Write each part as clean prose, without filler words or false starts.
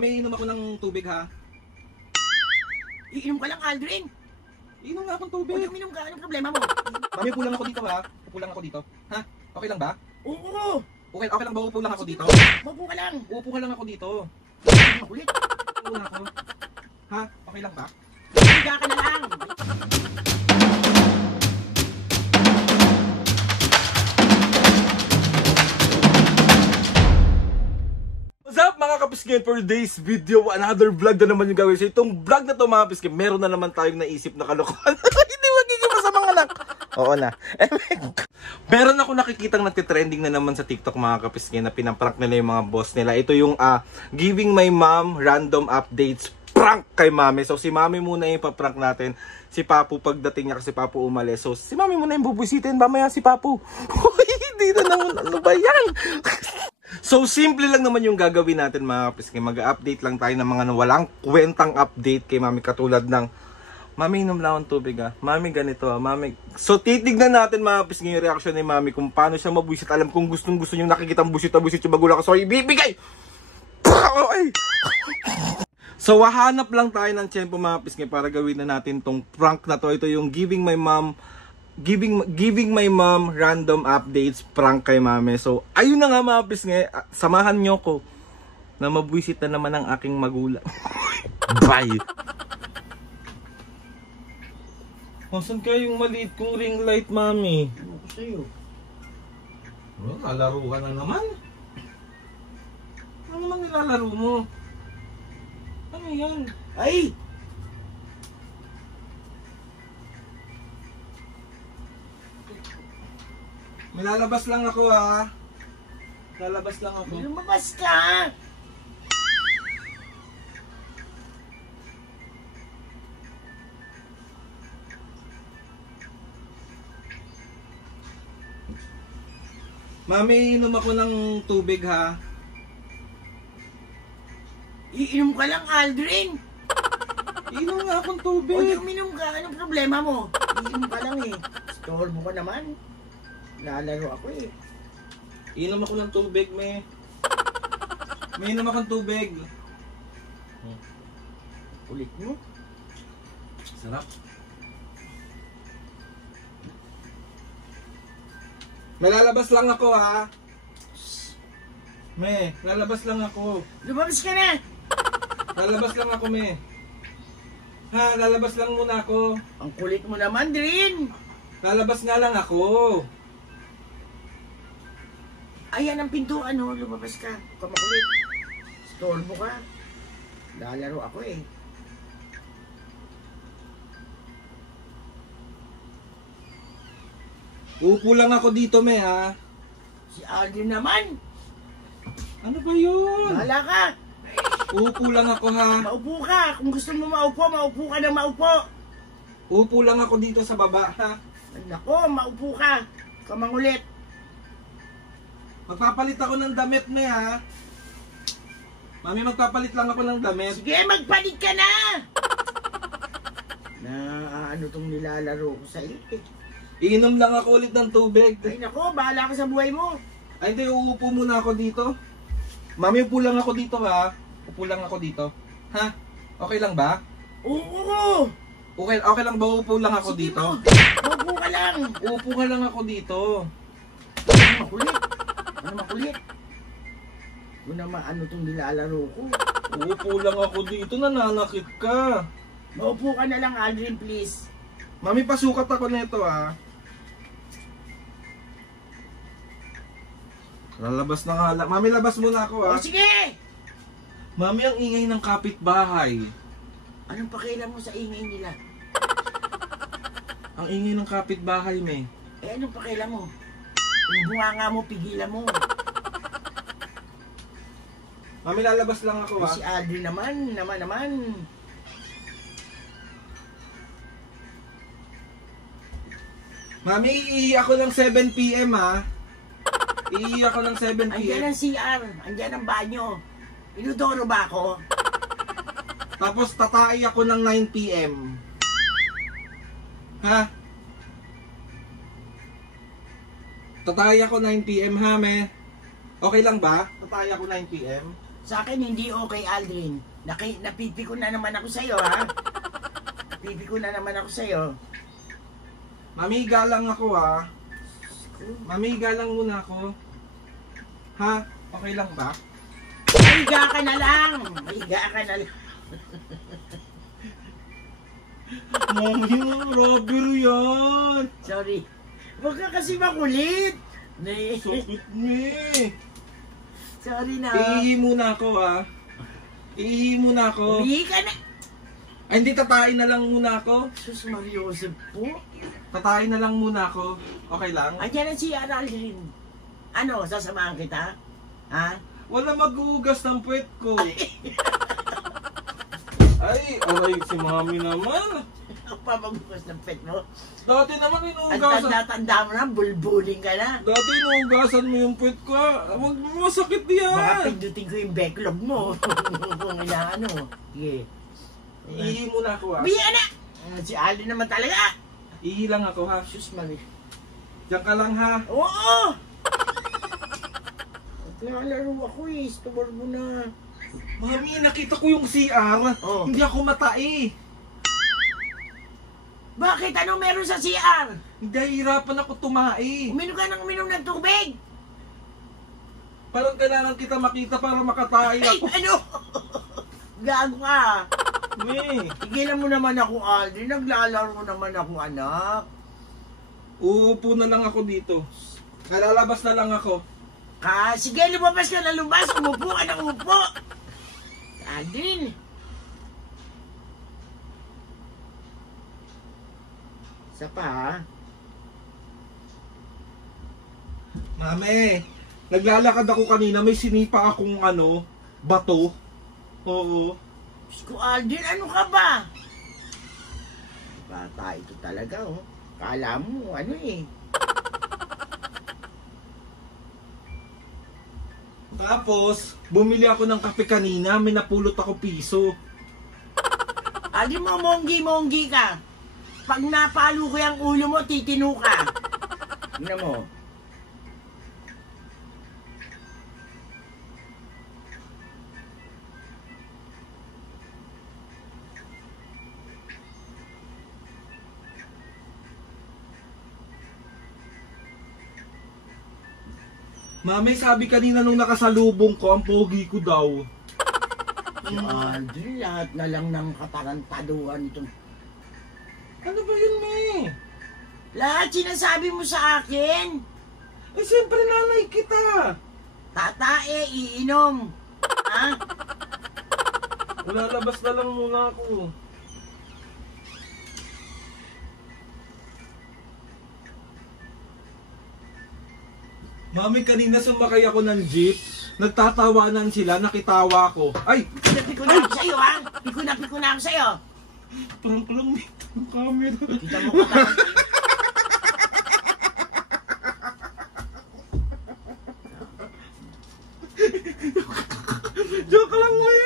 Mami, inom ako ng tubig ha. Iinom ka lang, Aldrin. Inom nga akong tubig. Huwag uminom ka. Anong problema mo? Mami, upo lang ako dito ha. Upo lang ako dito. Ha? Okay lang ba? Oo. Okay lang ba upo lang ako dito? Mabuo ka lang. Upo ka lang ako dito. Makulit. Upo lang ako. Ha? Okay lang ba? Higa ka na lang. What's up mga kapiskin? For today's video, another vlog na naman yung gawin. So itong vlog na to mga kapiskin, meron na naman tayong naisip na kalokohan. Hindi magiging masamang anak. Oo na. Meron ako nakikitang nagtitrending na naman sa TikTok mga kapiskin na pinaprank nila yung mga boss nila. Ito yung giving my mom random updates prank kay mami. So si mami muna yung paprank natin. Si Papu pagdating niya kasi Papu umalis. So si mami muna yung bubwisitin. Mamaya si Papu. Hindi na naman. Ano ba yan? So, simple lang naman yung gagawin natin mga kapiskin. Mag-update lang tayo ng mga walang kwentang update kay mami. Katulad ng, mami, inom lang akong tubig ah. Mami, ganito ah. Mami. So, titignan natin mga kapiskin yung reaction ni mami kung paano siya mabuisit. Alam kong gustong-gusto nyo nakikita busit yung magulang ko. So, ibibigay! So, hahanap lang tayo ng tiyempo mga kapiskin para gawin na natin tong prank na to. Ito yung giving my mom random updates prank kay mami. So, ayun na nga mga pisngi, samahan nyo ko na mabwisit na naman ang aking magulang. Bye! Masan kayo yung maliit kong ring light, mami? Ano ko sa'yo? Nalaro ka na naman. Ano naman nilalaro mo? Ano yan? Ay! May lalabas lang ako ha. Lalabas lang ako. Lumabas ka! Mami, inom ako ng tubig ha. Iinom ka lang, Aldrin. Inom nga akong Huwag tubig. uminom ka. Anong problema mo? Iinom ka lang eh. Storbo ka naman. Lalaro ako eh. Inom ako ng tubig, me. May inom akong tubig. Ulit mo. Sarap. Malalabas lang ako ha. Me, lalabas lang ako. Lumabas ka na! Lalabas lang ako, me. Ha, lalabas lang muna ako. Ang kulit mo naman, Drin! Lalabas nga lang ako. Ayan ang pintuan, no? Lumabas ka. Huwag ka makulit. Storbo ka. Lalaro ako eh. Upo lang ako dito, me, ha. Si Aldrin naman! Ano ba yun? Bahala ka! Upo lang ako, ha. Maupo ka! Kung gusto mo maupo, maupo ka na maupo! Upo lang ako dito sa baba, ha. Nako, maupo ka! Huwag ka mangulit! Magpapalit ako ng damit, me, ha. Mami, magpapalit lang ako ng damit. Sige, magpalit ka na! Na ano tong nilalaro ko sa iyo eh. Iinom lang ako ulit ng tubig. Ay nako, bahala ka sa buhay mo. Ay, hindi, uupo muna ako dito. Mami, upo lang ako dito, ha. Upo lang ako dito. Ha? Okay lang ba? Oo! Okay lang ba upo lang ako Sige dito? mo, maupo ka lang. Upo ka lang ako dito. Ano makulit? Ano makulit? Kung naman ano tong nilalaro ko. Upo lang ako dito, nananakit ka. Maupo ka na lang, Aldrin, please. Mami, pasukat ako nito, ha. Lalabas na nga lang. Mami, labas muna ako, ha. O sige! Mami, ang ingay ng kapitbahay. Anong pakialam mo sa ingay nila? Ang ingay ng kapitbahay, me. Eh anong pakialam mo? Yung bunganga mo, pigilan mo. Mami, lalabas lang ako, Eh, ha. si Aldrin naman. Mami, iiyak ako ng 7 PM, ha. Iiyak ako ng 7 Andiyan PM. ang CR, andiyan ang banyo. Inodoro ba ako? Tapos tatay ako ng 9 PM. Ha? Tatay ako 9 PM, ha, me? Okay lang ba? Tatay ako 9 PM. Sa akin, hindi okay, Aldrin. Napipiko na naman ako sa'yo, ha? Napipiko na naman ako sa'yo. Mamiga lang ako ha. Mamiga lang muna ako. Ha? Okay lang ba? Higa ka na lang. Higa ka na lang. Mami, rubber yan. Sorry. Huwag ka kasi makulit. Sakit ni. Sorry na. Iihi muna ako ha. Iihi muna ako. Umihi ka na. Ay, hindi, tatain na lang muna ako. Sus Mariosep po. Tatain na lang muna ako. Okay lang? Andiyan na si Aldrin. Ano, sasamahan kita? Ha? Wala mag-uugas ng puwet ko. Ay, aray si mami naman. Ang pamagugas ng pet mo. Dati naman Ang inuugasan. tanda-tanda mo na, bulbuling ka na. Dati inuugasan mo yung puwet ko. Wag masakit yan. Baka pindutin ko yung backlog mo. Kung inaano. Sige. Ihi muna ako ha. Biya na! Si Aldrin naman talaga. Ihi lang ako ha. Sus Mari. Diyan ka lang ha. Oo! Nalaro ako eh. Stubor mo na. Mami, nakita ko yung CR. Oh. Hindi ako matai. Bakit? Ano meron sa CR? Hindi, hirapan ako tumai. Uminom ka ng uminom ng tubig. Parang kailangan kita makita para makatai Ay, ako. ano? Gago ka. Mami, Tigilan mo naman ako, Aldrin. Naglalaro naman ako, anak. uupo na lang ako dito. Nalalabas na lang ako. Sige, lumabas ka na lumabas. Umupo ka na umupo. Aldrin. Isa pa, ha? Mami, naglalakad ako kanina. May sinipa akong bato. Oo. Diyos ko, Aldrin, ano ka ba? Bata ito talaga, oh. Kala mo, ano eh. Tapos, bumili ako ng kape kanina. May napulot ako piso. Aldrin mo, monggi-monggi ka. Pag napalo ko yung ulo mo, titino ka. Tingnan mo. Mami, sabi kanina nung nakasalubong ko, ang pogi ko daw. Si Aldrin, lahat na lang ng katarantaduhan itong... Ano ba yun, Mi? Lahat sinasabi mo sa akin. Eh, siyempre nanay kita. Tatae, iinom. Ha? Lalabas na lang muna ako. Mami, kanina sumakay ako ng jeep. Nagtatawanan sila, nakitawa ko. Ay! Piko na ako sa'yo, ha? Piko na ako sa'yo. Prank lang dito ang camera. Kita mo katawan. Joke lang, Mi!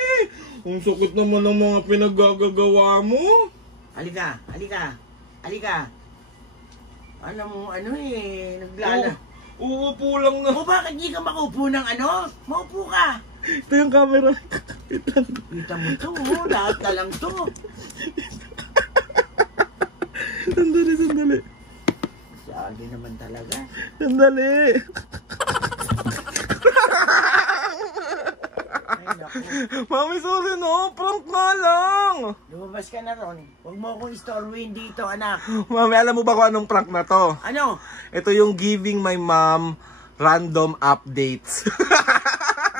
Ang sakit naman ng mga pinaggagawa mo. Halika. Alam mo, naglala. Uupo lang na. O bakit di ka makupo ng ano? Maupo ka. Ito yung camera. Kita mo to, lahat na lang to. Sandali. Sabi naman talaga. Sandali. Ay, naku. Mami, sorry no. Prank nga lang. Lumabas ka na ron. Huwag mo akong istorwin dito, anak. Mami, alam mo ba kung anong prank na to? Ano? Ito yung giving my mom random updates.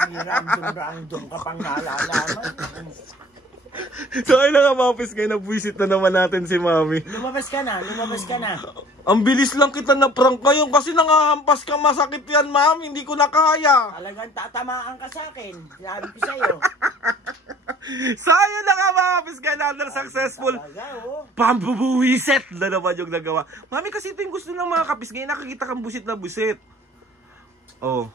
May random ka pang naalalaman. So ayun na nga mga piskay, nabwisit na naman natin si Mami. Lumabas ka na. Ang bilis lang kita na prank ngayon kasi nangahampas ka, masakit yan, Ma'am. Hindi ko na kaya. Talagang tatamaan ka sa akin. Sabi ko sa'yo. So ayun na nga mga piskay, another successful Talaga, oh. pambubuwisit na naman yung nagawa. Mami, kasi ito yung gusto ng mga kapiskay, nakikita kang busit na busit. Oh.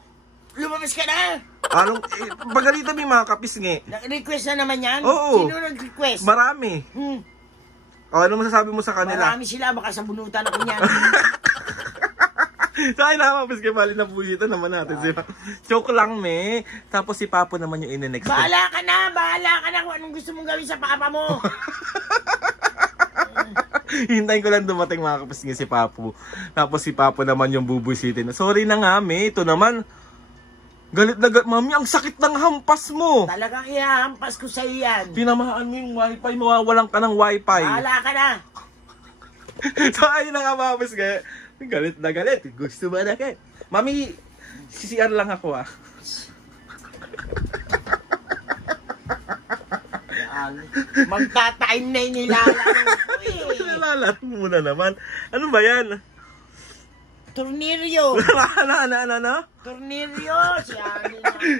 Lumabas ka na. Anong, pagalita may mga kapisngi. Request na naman yan? Oo. Sino nag-request? Marami. O, ano masasabi mo sa kanila? Marami sila, baka sabunutan ako niyan. Sa akin na kapiskin, bali na buwita naman natin. Joke lang, me. Tapos si Papo naman yung in-next. Bahala ka na kung anong gusto mong gawin sa papa mo. Hintayin ko lang dumating mga kapiskin si Papo. Tapos si Papo naman yung bubusitin. Sorry na nga, me. Ito naman. Galit na galit. Mami, ang sakit ng hampas mo. Talagang ihahampas ko sa iyan. Tinamaan mo yung wifi, mawawalan ka ng wifi. Bahala ka na. So ayun na nga mga kapiskin. Galit na galit. Gusto ba na kayo? Mami, CCR lang ako ah. Magta-time na yung nilalaro ko eh. Nalalat mo muna naman. Ano ba yan? Tornilyo. Ano? Tornilyo.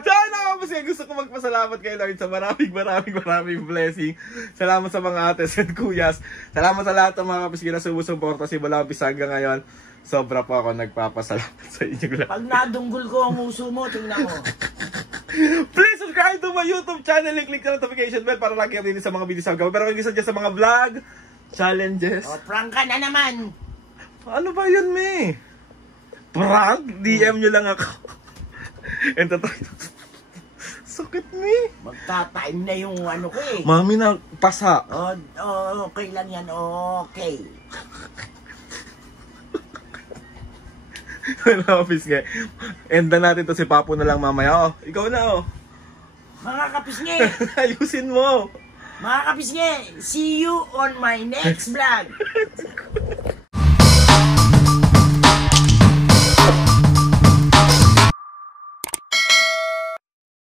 Saan ako kasi gusto ko magpasalamat kay Lord sa maraming blessing. Salamat sa mga ates and kuyas. Salamat sa lahat ng mga kapiskin na sumusuporta si Balampis hanggang ngayon. Sobra po ako nagpapasalamat sa inyo. Pag nadunggol ko ang uso mo, tingnan mo. Please subscribe to my YouTube channel and click the notification bell para lagi updated sa mga videos sa gawin. Pero kung gusto dyan sa mga vlog, challenges. O, prank ka na naman. Ano ba yun, me? Prank? DM nyo lang ako. And sakit, me. Magta-time na yung ano ko eh. Mami na pasa. Okay lang yan, okay. Wala, office nga. Enda natin to si Papo na lang mamaya. Ikaw na, Mga kapisnge, ayusin mo. see you on my next vlog.